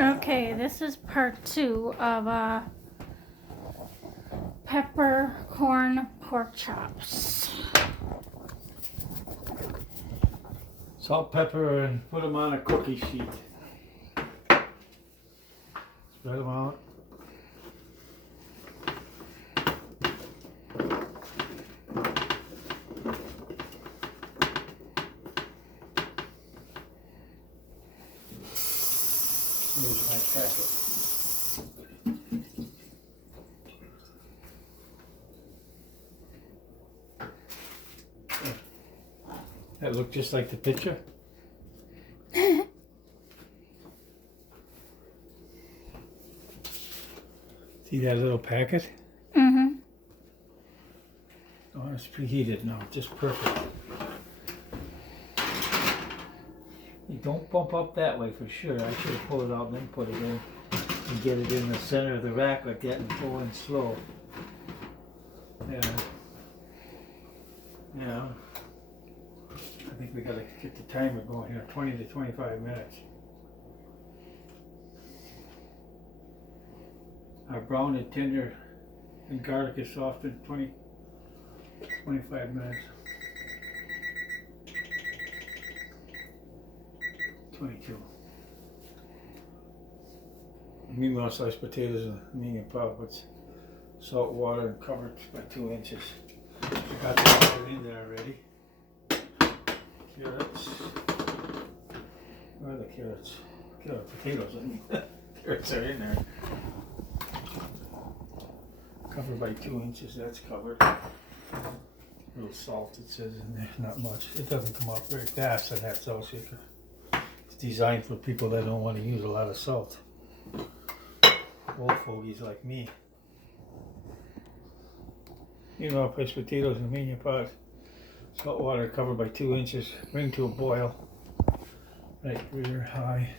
Okay, this is part 2 of peppercorn pork chops. Salt, pepper, and put them on a cookie sheet. Spread them out. Here's my packet. That looked just like the picture. See that little packet? Mm-hmm. Oh, it's preheated now, just perfect. You don't bump up that way for sure. I should have pulled it out and then put it in and get it in the center of the rack like that and go in slow. Yeah. Yeah. I think we gotta get the timer going here, 20 to 25 minutes. Our brown and tender and garlic is soft in 25 minutes. 22. Meanwhile, sliced potatoes and medium pot with salt water and covered by 2 inches. I got the water in there already. Carrots. Where are the carrots? Potatoes and carrots are in there. Covered by 2 inches, that's covered. A little salt, it says in there, not much. It doesn't come up very fast on that salt shaker. It's designed for people that don't want to use a lot of salt. Old fogies like me. Meanwhile, place potatoes in a medium pot. Salt water covered by 2 inches. Bring to a boil. Right rear high.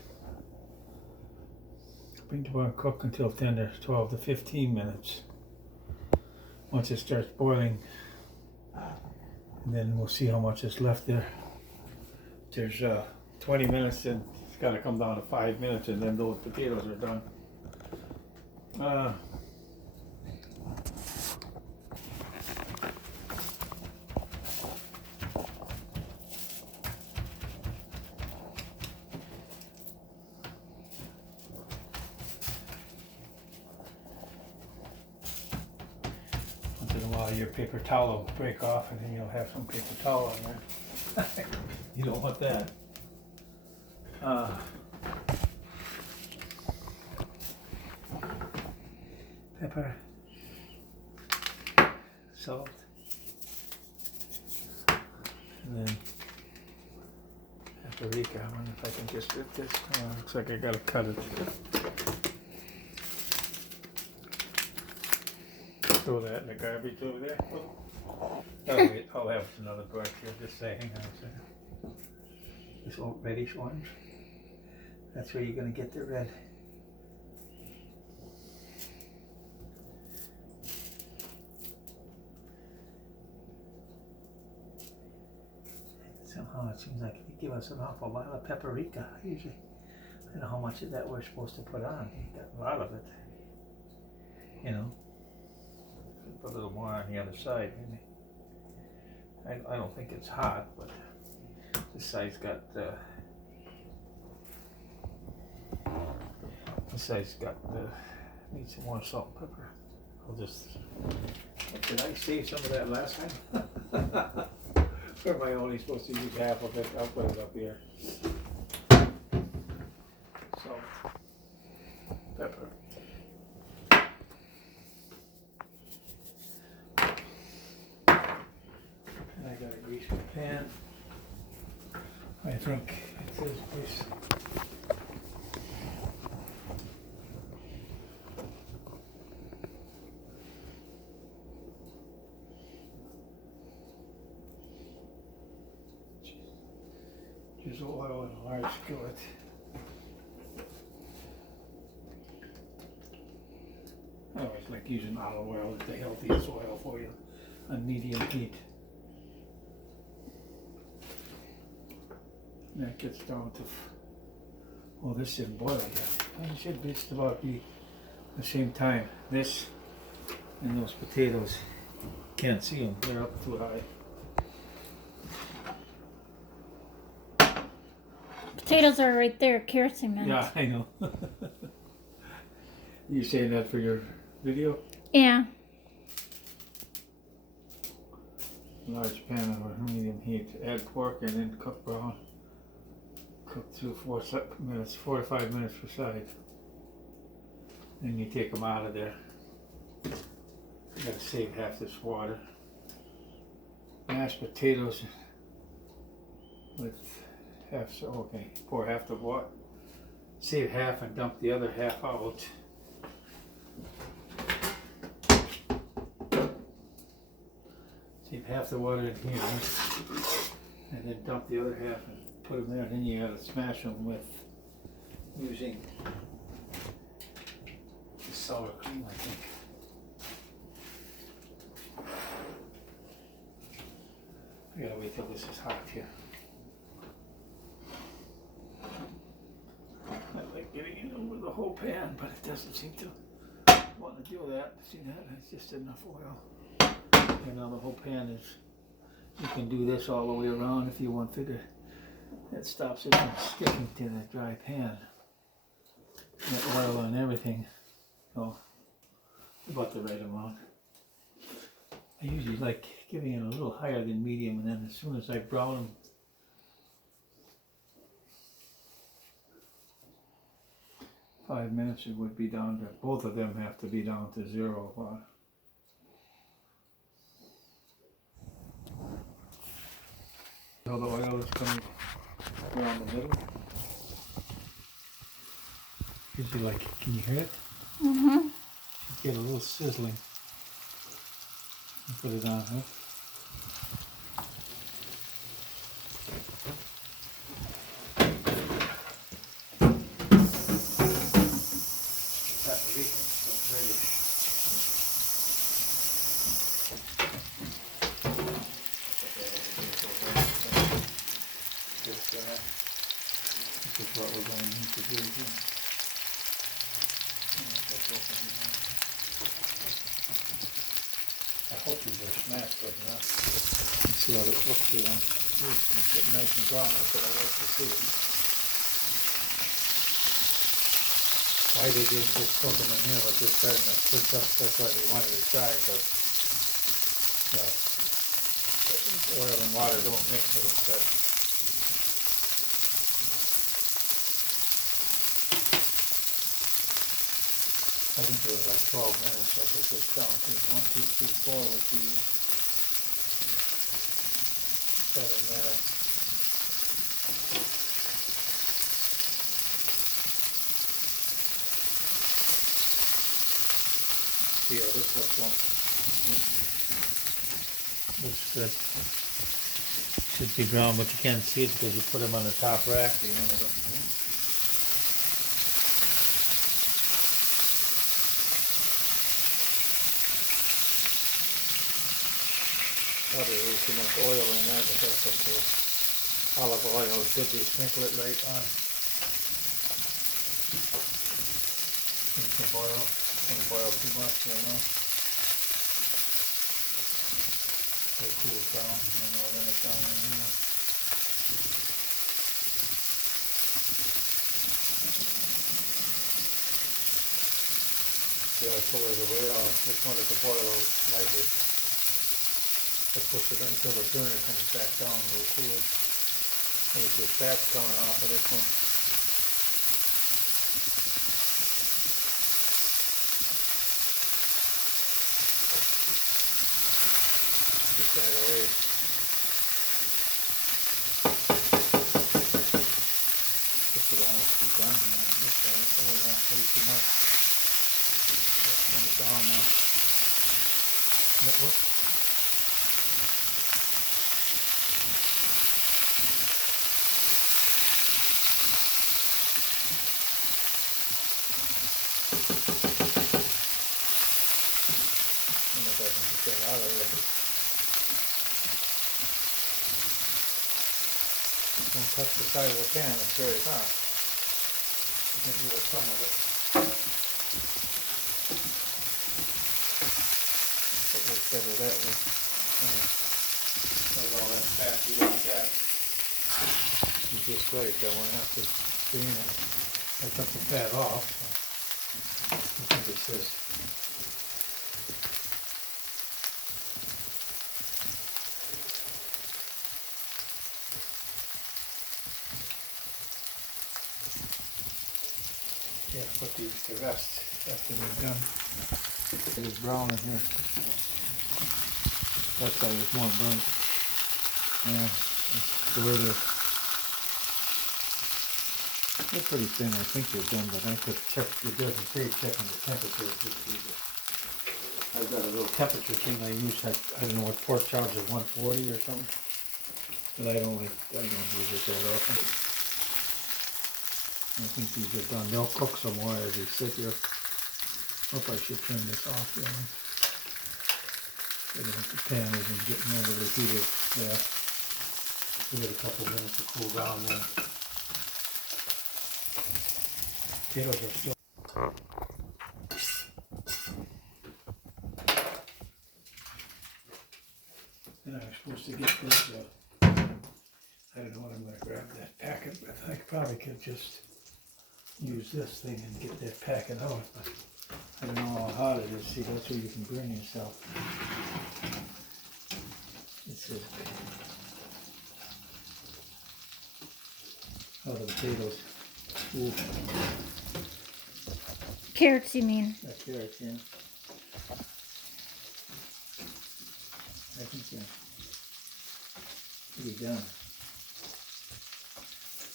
Bring to boil, cook until tender, 12 to 15 minutes. Once it starts boiling, and then we'll see how much is left there. There's 20 minutes, and it's got to come down to 5 minutes, and then those potatoes are done. Once in a while, your paper towel will break off, and then you'll have some paper towel on there. You don't want that. Pepper, salt, and then paprika. I wonder if I can just rip this. Looks like I gotta cut it. Throw that in the garbage over there. Oh, wait, I'll have another brush here. Just say, hang on a second. This reddish orange. That's where you're gonna get the red. Somehow it seems like they give us an awful lot of paprika usually. I don't know how much of that we're supposed to put on. You got a lot of it. You know. Put a little more on the other side, maybe. I don't think it's hot, but this side's got needs some more salt and pepper. I'll just. Did I save some of that last time? Or am I only supposed to use half of it? I'll put it up here. Salt, pepper. And I gotta grease my pan. I think it says grease. Drizzle oil in a large skillet. I always like using olive oil. It's the healthiest oil for you on medium heat. And that gets down to, well, this isn't boiling yet. It should be just about be the same time. This and those potatoes. Can't see them, they're up too high. Potatoes are right there, carrots and mince. Yeah, I know. You saying that for your video? Yeah. Large pan over medium heat. Add pork and then cook brown. Cook through 4 minutes, 4 to 5 minutes per side. Then you take them out of there. You gotta save half this water. Mashed potatoes with half, so okay, pour half the water. Save half and dump the other half out. Save half the water in here, and then dump the other half and put them there. And then you gotta smash them with using the sour cream, I think. I gotta wait till this is hot here. I like getting it over the whole pan, but it doesn't seem to want to do that. See that? It's just enough oil. And now the whole pan is, you can do this all the way around if you want figure. That stops it from sticking to the dry pan. The oil and everything. So, about the right amount. I usually like giving it a little higher than medium, and then as soon as I brown them, five minutes it would be down to, both of them have to be down to 0. So the oil is coming around the middle. Usually like, can you hear it? Mm-hmm. You get a little sizzling. Put it on, huh? Paprika, so ready. This is what we're going to need to do here. I hope these are smashed good enough. Let's see how this looks here. Ooh, it's getting nice and brown. That's what I like to see. Why they didn't just cook them in here, but they're starting to switch up. That's why they wanted to try, because oil and water don't mix with it. So. I think there was like 12 minutes, so I put this down to 1, 2, 3, 4 would be 7 minutes. See how this looks one. Looks good. Should be brown, but you can't see it because you put them on the top rack. Probably a little too much oil in there, but that's okay. Olive oil is good, you sprinkle it right on. Some oil, don't boil too much, you know. So it cools down, and then I'll run it down in here. See how I pull it away, this one is to boil lightly. I push it until the burner comes back down real cool. There's the fat's coming off of this one. Get that away. This would almost be done here on this side. It's only not way too much. Let's turn it down now. Whoops. Get out of there. Don't touch the side of the pan, it's very hot. Get rid of some of it. It was better that way. Does all that fat you don't get. It's just great. I won't have to clean it. I took the fat off. So I think it says. Yeah, put these to rest after they're done. It is brown in here. That's why it's more burnt. Yeah, it's the way they're pretty thin. I think they're done, but I could check. It doesn't say checking the temperature. I've got a little temperature thing I use. I don't know what Porkchops is 140 or something, but I don't use it that often. I think these are done. They'll cook some more as they sit here. Hope I should turn this off, you know. So that the pan isn't getting overly heated. Yeah. Give it a couple minutes to cool down there. Potatoes are still. And I'm supposed to get this. I don't know what I'm going to grab that packet, but I probably could just use this thing and get that packet out. But I don't know how hot it is. See, that's where you can burn yourself. It says, oh, the potatoes. Ooh. Carrots, you mean? Carrots, yeah. I think they're pretty done.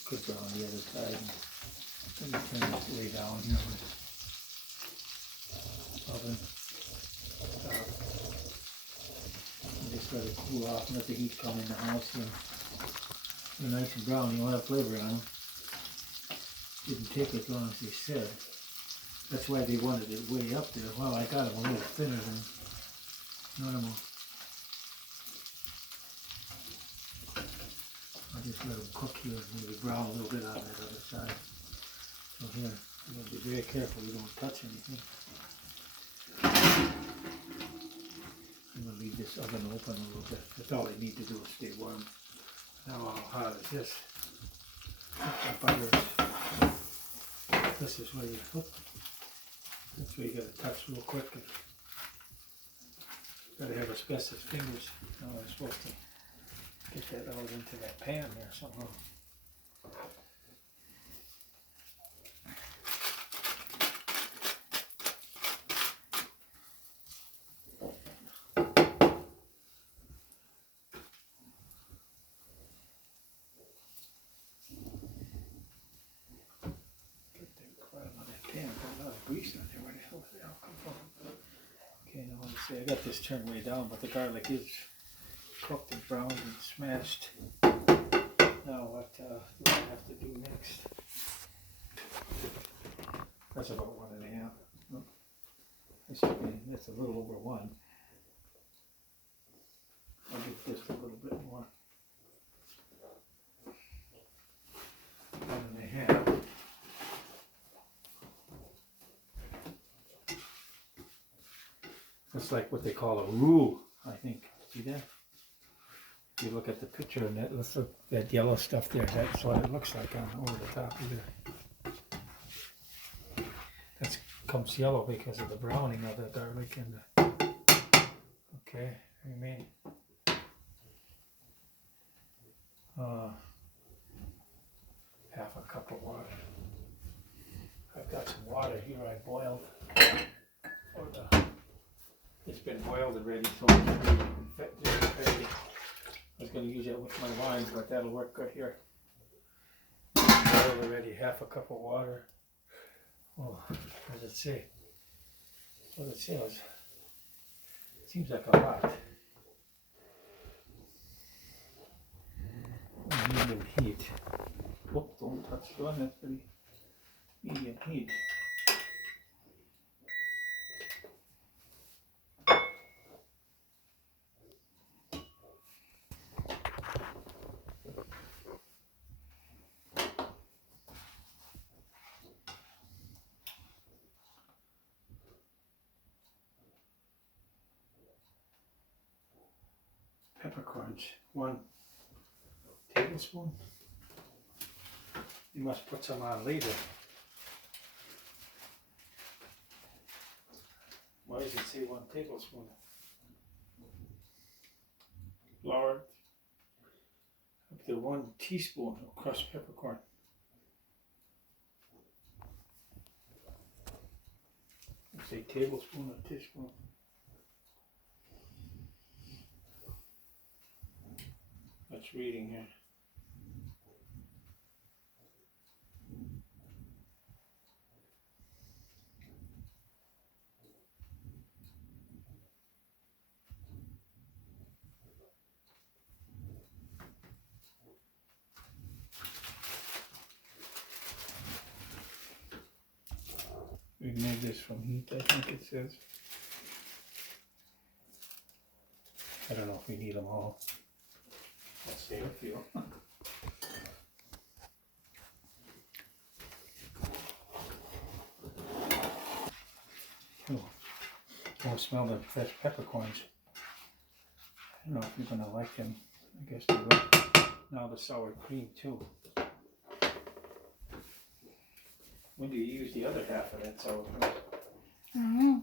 Could brown the other side. Let me turn this way down here with oven. Just let it cool off and let the heat come in the house. They're nice and brown. You don't have flavor on them. Didn't take as long as they said. That's why they wanted it way up there. Well, I got them a little thinner than normal. I'll just let them cook here and maybe brown a little bit on that other side. So here, you gotta be very careful you don't touch anything. I'm gonna leave this oven open a little bit. That's all I need to do is stay warm. Now how hot is this? The butter. This is where you that's where you gotta touch real quick. And gotta have asbestos fingers. Now I'm supposed to get that out into that pan there somehow. Grease on there. Where the hell did that come from? Okay, now let me see. I got this turned way down, but the garlic is cooked and browned and smashed. Now what do I have to do next? That's about 1.5. Oh, that's a little over 1. I'll get this a little bit more. 1.5. It's like what they call a roux, I think. See that? If you look at the picture and that, let's look that yellow stuff there. That's what it looks like on over the top of there. That comes yellow because of the browning of the garlic and the. Okay, I mean. Half a cup of water. I've got some water here I boiled. It's been boiled already, so it's ready. I was going to use it with my wine, but that'll work good here. Boiled already, half a cup of water. Oh, what does it say? What it says. It seems like a lot. Medium heat. Oh, don't touch the one, that's pretty medium heat. peppercorns. 1 tablespoon. You must put some on later. Why does it say 1 tablespoon? Lard. Up to 1 teaspoon of crushed peppercorn. Say tablespoon or teaspoon. That's reading here. Remove this from heat, I think it says. I don't know if we need them all. Let's see a few. Oh, don't smell the fresh peppercorns. I don't know if you're gonna like them. I guess they will. Now the sour cream too. When do you use the other half of that sour cream? I don't know.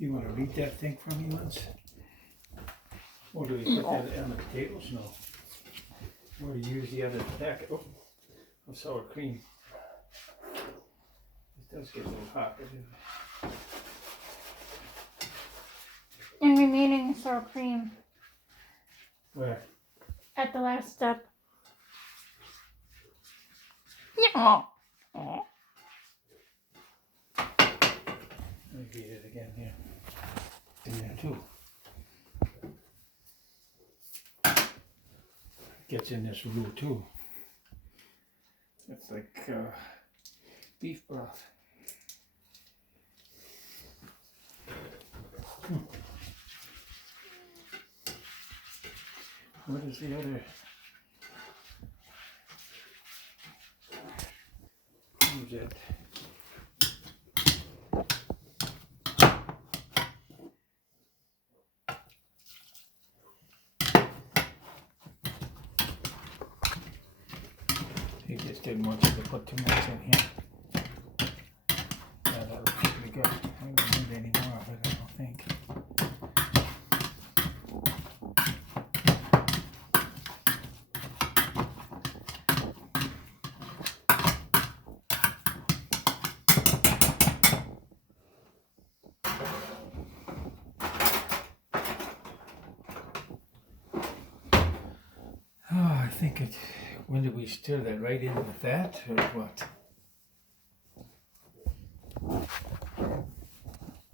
You want to read that thing for me once? Or do we put that on the potatoes? No. Or do you use the other packet of sour cream? It does get a little hot, doesn't it? And remaining sour cream Where? at the last step. Yeah. Let me read it again here. In there too. Gets in this roux too. It's like beef broth. What is the other? Who's that? He just didn't want you to put too much in here. Yeah, that looks pretty good. I don't need any more of it, I don't think. Oh, I think it. When did we stir that? Right in with that, or what?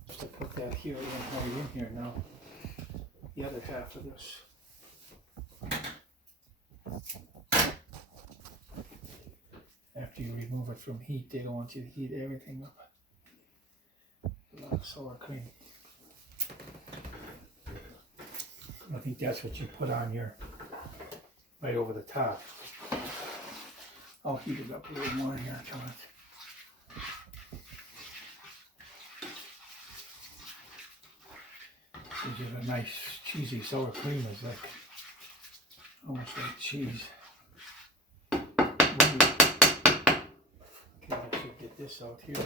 Just to put that here, right in here now. The other half of this. After you remove it from heat, they don't want you to heat everything up. A lot of sour cream. I think that's what you put on your, right over the top. I'll heat it up a little more here until it gives you a nice cheesy sour cream. Is like almost like cheese. Okay, I should get this out here.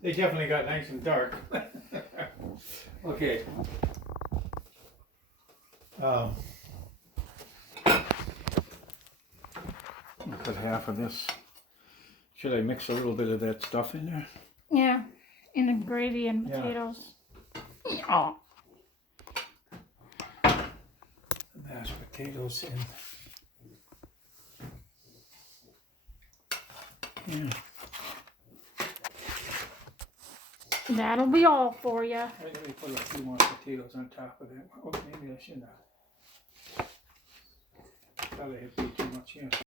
They definitely got nice and dark. Okay. Put half of this. Should I mix a little bit of that stuff in there? Yeah, in the gravy and potatoes. Yeah. The mashed potatoes in. Yeah. That'll be all for you. Let me put a few more potatoes on top of that. Oh, maybe I shouldn't have. Thought I had too much. much here.